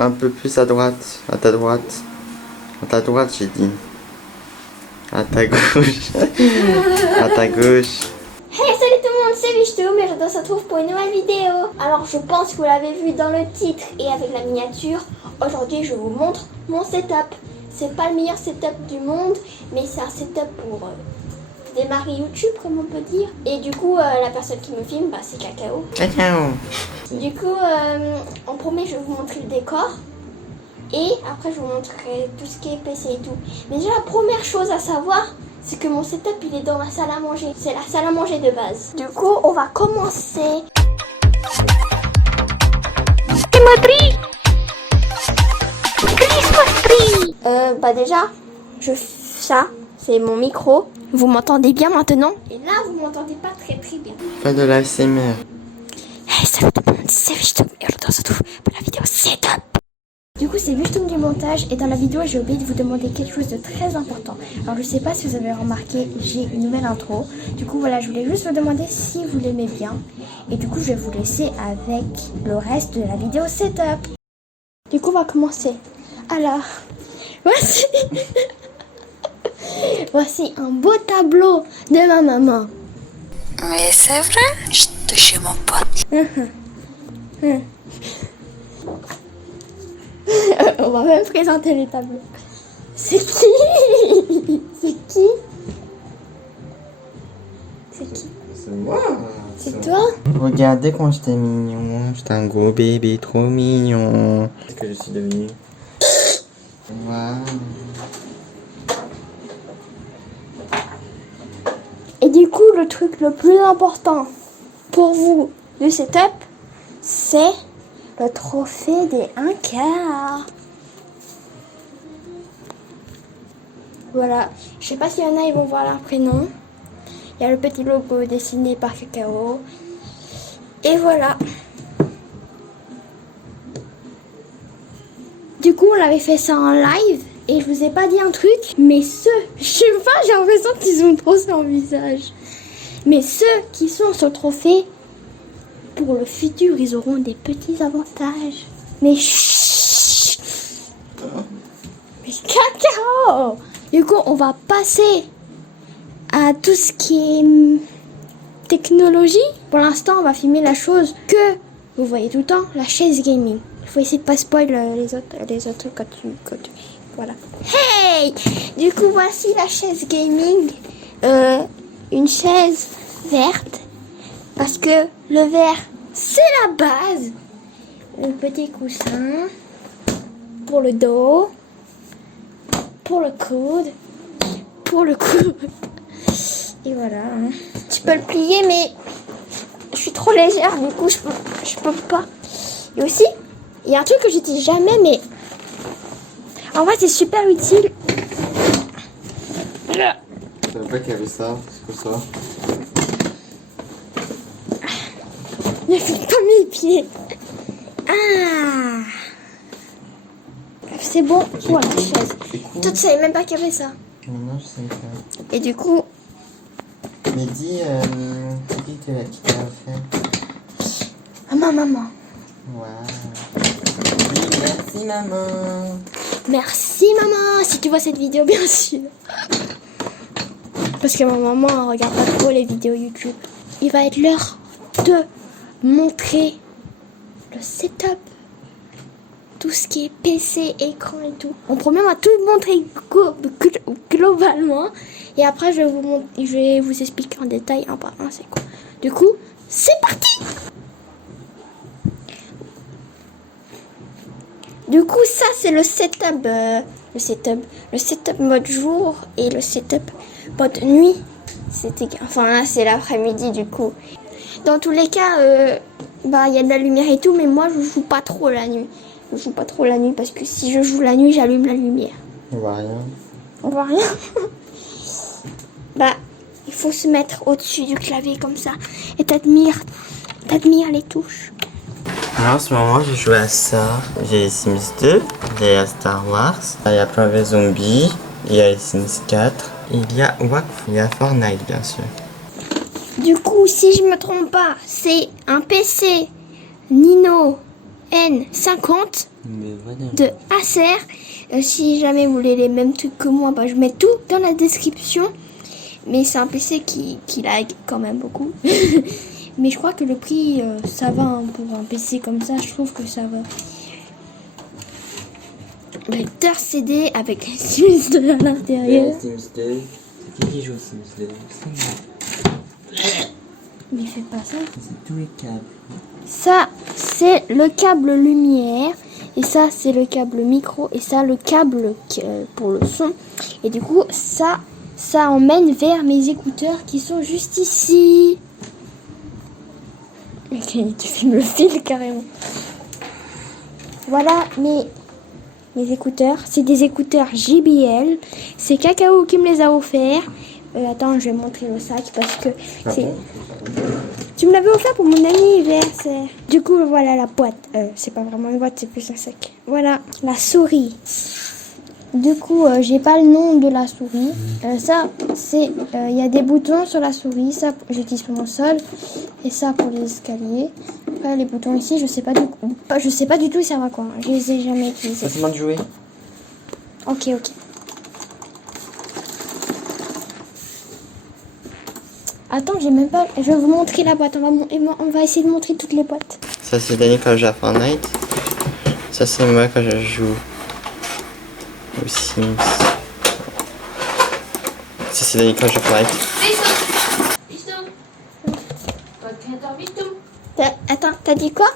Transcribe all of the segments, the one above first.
un peu plus à droite. À ta droite. À ta droite, j'ai dit. À ta gauche. À ta gauche. Hey, salut tout le monde, c'est Vichtou, mais je se retrouve pour une nouvelle vidéo. Alors, je pense que vous l'avez vu dans le titre et avec la miniature. Aujourd'hui, je vous montre mon setup. C'est pas le meilleur setup du monde, mais c'est un setup pour démarrer YouTube, comme on peut dire. Et du coup, la personne qui me filme, c'est Cacao. Cacao. Du coup, en premier, je vais vous montrer le décor. Et après, je vous montrerai tout ce qui est PC et tout. Mais déjà, la première chose à savoir, c'est que mon setup, il est dans la salle à manger. C'est la salle à manger de base. Du coup, on va commencer. Déjà, ça, c'est mon micro. Vous m'entendez bien maintenant? Et là, vous m'entendez pas très bien. Pas de l'ASMR. Hey, salut tout le monde, c'est Vichtou. Et on se retrouve pour la vidéo setup. Du coup, c'est Vichtou du montage. Et dans la vidéo, j'ai oublié de vous demander quelque chose de très important. Alors, je sais pas si vous avez remarqué, j'ai une nouvelle intro. Du coup, voilà, je voulais juste vous demander si vous l'aimez bien. Et du coup, je vais vous laisser avec le reste de la vidéo setup. Du coup, on va commencer. Alors, voici... voici un beau tableau de ma maman. Mais c'est vrai, je te chez mon pote. On va même présenter les tableaux. C'est qui? C'est qui? C'est qui? C'est moi. C'est toi? Regardez quand j'étais mignon. J'étais un gros bébé trop mignon. Qu'est-ce que je suis devenu? Waouh. Et du coup, le truc le plus important pour vous du setup, c'est le trophée des 1 quart. Voilà. Je sais pas s'il y en a, ils vont voir leur prénom. Il y a le petit logo dessiné par Cacao. Et voilà. Du coup, on avait fait ça en live. Et je vous ai pas dit un truc, mais je sais pas, j'ai l'impression qu'ils ont trop ça en visage. Mais ceux qui sont sur le trophée, pour le futur, ils auront des petits avantages. Mais chut. Mais Cacao. Du coup, on va passer à tout ce qui est technologie. Pour l'instant, on va filmer la chose que vous voyez tout le temps, la chaise gaming. Il faut essayer de pas spoil les autres quand tu... Voilà. Hey! Du coup, voici la chaise gaming. Une chaise verte. Parce que le vert, c'est la base. Le petit coussin. Pour le dos. Pour le coude. Pour le coude. Et voilà. Tu peux le plier, mais je suis trop légère. Du coup, je peux pas. Et aussi, il y a un truc que j'utilise jamais, mais... En vrai, c'est super utile. Je savais pas qu'il y avait ça. C'est quoi ça? Ne fais pas mes pieds. Ah. C'est bon pour la chaise. Cool. Toi, tu savais même pas qu'il y avait ça. Mais non, je savais pas. Et du coup... Mais dis, c'est qui qui t'a offert? Ma maman. Waouh. Oui, merci maman. Merci maman, si tu vois cette vidéo, bien sûr. Parce que ma maman elle regarde pas trop les vidéos YouTube. Il va être l'heure de montrer le setup. Tout ce qui est PC, écran et tout. En premier, on va tout montrer globalement. Et après, je vais vous expliquer en détail un par un c'est quoi. Du coup, c'est parti! Du coup, ça, c'est le setup. Le setup mode jour et le setup mode nuit. Enfin, là, c'est l'après-midi, du coup. Dans tous les cas, il y a de la lumière et tout, mais moi, je joue pas trop la nuit. Je joue pas trop la nuit parce que si je joue la nuit, j'allume la lumière. On voit rien. On voit rien. Il faut se mettre au-dessus du clavier comme ça. Et t'admires les touches. Alors, en ce moment, je joue à ça. J'ai les Sims 2, il y a Star Wars, il y a Plan V Zombie, il y a les Sims 4, il y a Wakfu, il y a Fortnite, bien sûr. Du coup, si je me trompe pas, c'est un PC Nino N50 Mais voilà. de Acer. Si jamais vous voulez les mêmes trucs que moi, bah, je mets tout dans la description. Mais c'est un PC qui lag quand même beaucoup. Mais je crois que le prix, ça va hein, pour un PC comme ça. Je trouve que ça va. Lecteur CD avec les Sims 2 à l'intérieur. Sims 2. C'est qui joue Sims 2? Mais fais pas ça. C'est tous les câbles. Ça, c'est le câble lumière. Et ça, c'est le câble micro. Et ça, le câble pour le son. Et du coup, ça emmène vers mes écouteurs qui sont juste ici. Ok, tu filmes le fil carrément. Voilà mes écouteurs. C'est des écouteurs JBL. C'est Cacao qui me les a offerts. Attends, je vais montrer le sac parce que c'est... Tu me l'avais offert pour mon anniversaire. Du coup, voilà la boîte. C'est pas vraiment une boîte, c'est plus un sac. Voilà, la souris. Du coup, j'ai pas le nom de la souris. Ça, c'est... Il y a des boutons sur la souris. Ça, j'utilise pour mon sol. Et ça, pour les escaliers. Après, les boutons ici, je sais pas du tout ils servent à quoi. Je les ai jamais utilisés. C'est moi de jouer. Ok. Attends, j'ai même pas... Je vais vous montrer la boîte. On va essayer de montrer toutes les boîtes. Ça, c'est Dani quand je joue à Fortnite. Ça, c'est moi quand je joue aux Sims. Ça, c'est Dani quand je joue à Fortnite. Attends, t'as dit quoi?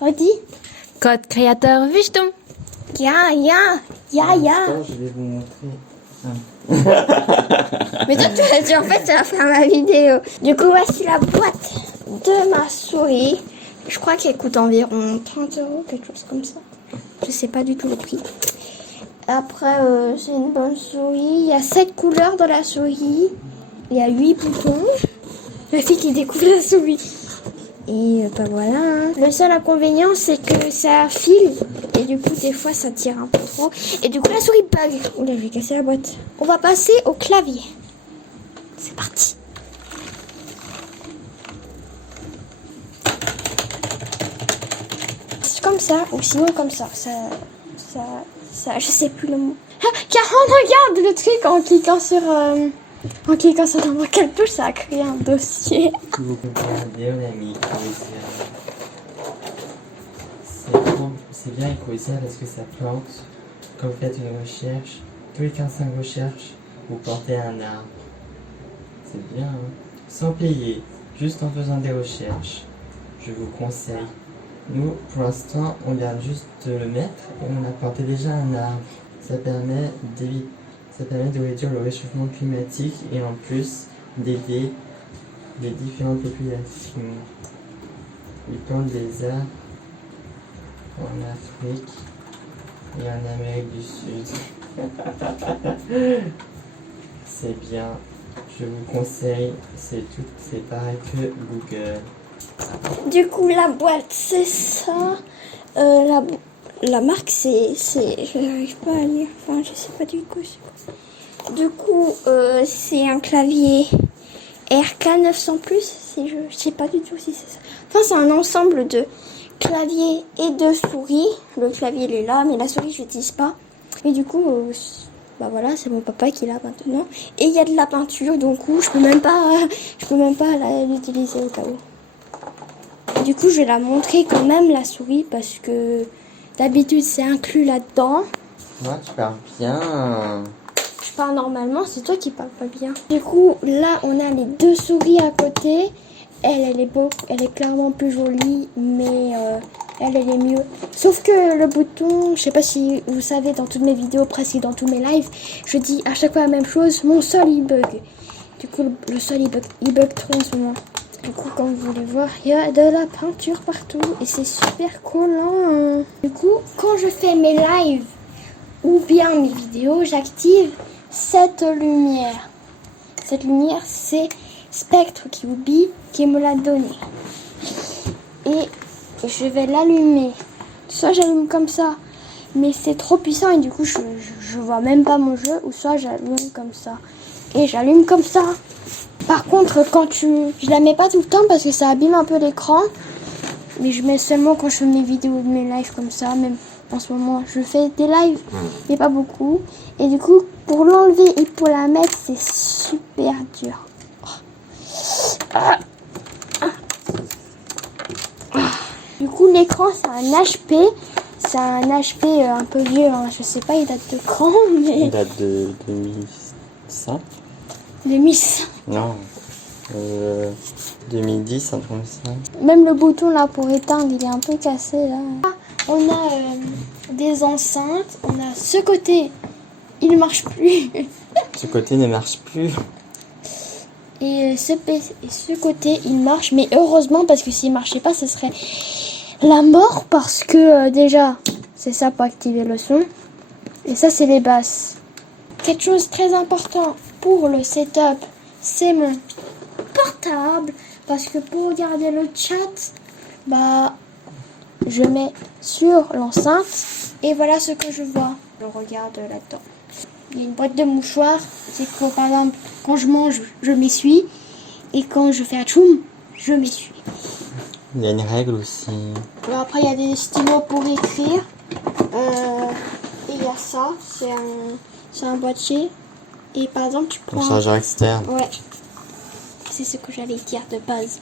Redis. Code créateur Vichton. Ya. Attends, je vais vous montrer. Mais toi, tu as dit en fait, tu vas faire ma vidéo. Du coup, voici la boîte de ma souris. Je crois qu'elle coûte environ 30 €, quelque chose comme ça. Je sais pas du tout le prix. Après, c'est une bonne souris. Il y a 7 couleurs dans la souris. Il y a 8 boutons. La fille qui découvre la souris. Et bah voilà. Hein. Le seul inconvénient, c'est que ça file. Et du coup, des fois, ça tire un peu trop. Et du coup, la souris bug. Oula, je vais casser la boîte. On va passer au clavier. C'est parti. C'est comme ça, ou sinon comme ça. Ça, je sais plus le mot. Ah, regarde le truc en cliquant sur... En cliquant sur n'importe quelle touche, ça a créé un dossier. Vous regardez, on a mis Ecosia. C'est bien Ecosia parce que ça plante. Quand vous faites une recherche, tous les 15 recherches, vous plantez un arbre. C'est bien, hein? Sans payer, juste en faisant des recherches. Je vous conseille. Nous, pour l'instant, on vient juste de le mettre et on a planté déjà un arbre. Ça permet de réduire le réchauffement climatique et en plus d'aider les différentes populations. Ils plantent des arbres en Afrique et en Amérique du Sud. C'est bien, je vous conseille, c'est pareil que Google. Du coup, la boîte, c'est ça. La marque, c'est... Je n'arrive pas à lire. Enfin, je sais pas du coup. Du coup, c'est un clavier RK900+. Je sais pas du tout si c'est ça. Enfin, c'est un ensemble de clavier et de souris. Le clavier, il est là, mais la souris, je l'utilise pas. Et du coup, bah voilà, c'est mon papa qui l'a maintenant. Et il y a de la peinture, donc je peux même pas l'utiliser au cas où. Du coup, je vais la montrer quand même, la souris, parce que d'habitude, c'est inclus là-dedans. Moi, tu parles bien. Je parle normalement, c'est toi qui parles pas bien. Du coup, là, on a les deux souris à côté. Elle est clairement plus jolie, mais elle est mieux. Sauf que le bouton, je sais pas si vous savez, dans toutes mes vidéos, presque dans tous mes lives, je dis à chaque fois la même chose, mon sol il bug. Du coup, le sol il bug trop en ce moment. Du coup, comme vous voulez voir, il y a de la peinture partout et c'est super collant. Du coup, quand je fais mes lives ou bien mes vidéos, j'active cette lumière. Cette lumière, c'est Spectre qui me l'a donné. Et je vais l'allumer. Soit j'allume comme ça, mais c'est trop puissant et du coup, je vois même pas mon jeu. Ou soit j'allume comme ça. Et j'allume comme ça. Par contre, je la mets pas tout le temps parce que ça abîme un peu l'écran. Mais je mets seulement quand je fais mes vidéos, mes lives comme ça. Même en ce moment, je fais des lives, mais pas beaucoup. Et du coup, pour l'enlever et pour la mettre, c'est super dur. Du coup, l'écran, c'est un HP. C'est un HP un peu vieux. Hein. Je sais pas, il date de quand, mais... Il date de 2005. 2005. Non. 2010, un truc comme ça. Même le bouton là pour éteindre, il est un peu cassé là. On a des enceintes. On a ce côté, il ne marche plus. Ce côté ne marche plus. Et ce côté, il marche. Mais heureusement, parce que s'il marchait pas, ce serait la mort. Parce que déjà, c'est ça pour activer le son. Et ça, c'est les basses. Quelque chose de très important pour le setup, c'est mon portable. Parce que pour regarder le chat, bah, je mets sur l'enceinte. Et voilà ce que je vois. Je regarde là-dedans. Il y a une boîte de mouchoirs. C'est que par exemple, quand je mange, je m'essuie. Et quand je fais un tchoum, je m'essuie. Il y a une règle aussi. Après, il y a des stylos pour écrire. Et il y a ça. C'est un boîtier. Et par exemple, tu prends... Un chargeur externe. Ouais. C'est ce que j'allais dire de base.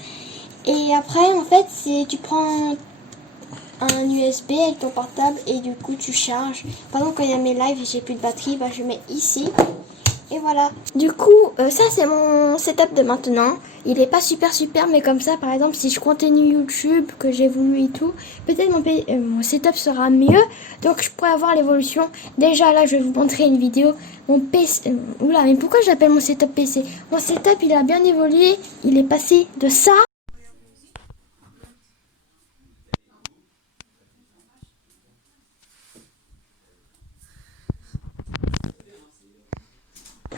Et après, en fait, tu prends un USB avec ton portable et du coup, tu charges. Par exemple, quand il y a mes lives et j'ai plus de batterie, bah, je mets ici. Et voilà. Du coup, ça, c'est mon setup de maintenant. Il est pas super, mais comme ça, par exemple, si je continue YouTube, que j'ai voulu et tout, peut-être mon setup sera mieux. Donc, je pourrais avoir l'évolution. Déjà, là, je vais vous montrer une vidéo. Mon PC... oula, mais pourquoi j'appelle mon setup PC? Mon setup, il a bien évolué. Il est passé de ça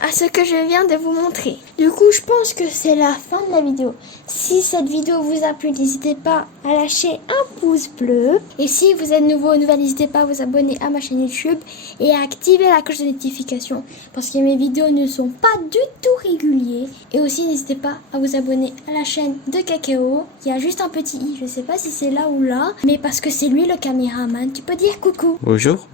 à ce que je viens de vous montrer. Du coup, je pense que c'est la fin de la vidéo. Si cette vidéo vous a plu, n'hésitez pas à lâcher un pouce bleu. Et si vous êtes nouveau ou nouvelle, n'hésitez pas à vous abonner à ma chaîne YouTube et à activer la cloche de notification parce que mes vidéos ne sont pas du tout régulières. Et aussi, n'hésitez pas à vous abonner à la chaîne de Cacao. Il y a juste un petit i, je sais pas si c'est là ou là, mais parce que c'est lui le caméraman. Tu peux dire coucou. Bonjour.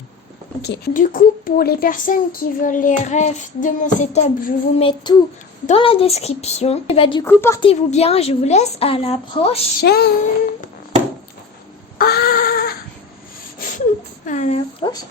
Ok. Du coup, pour les personnes qui veulent les refs de mon setup, je vous mets tout dans la description. Et bah du coup, portez-vous bien. Je vous laisse à la prochaine. Ah à la prochaine.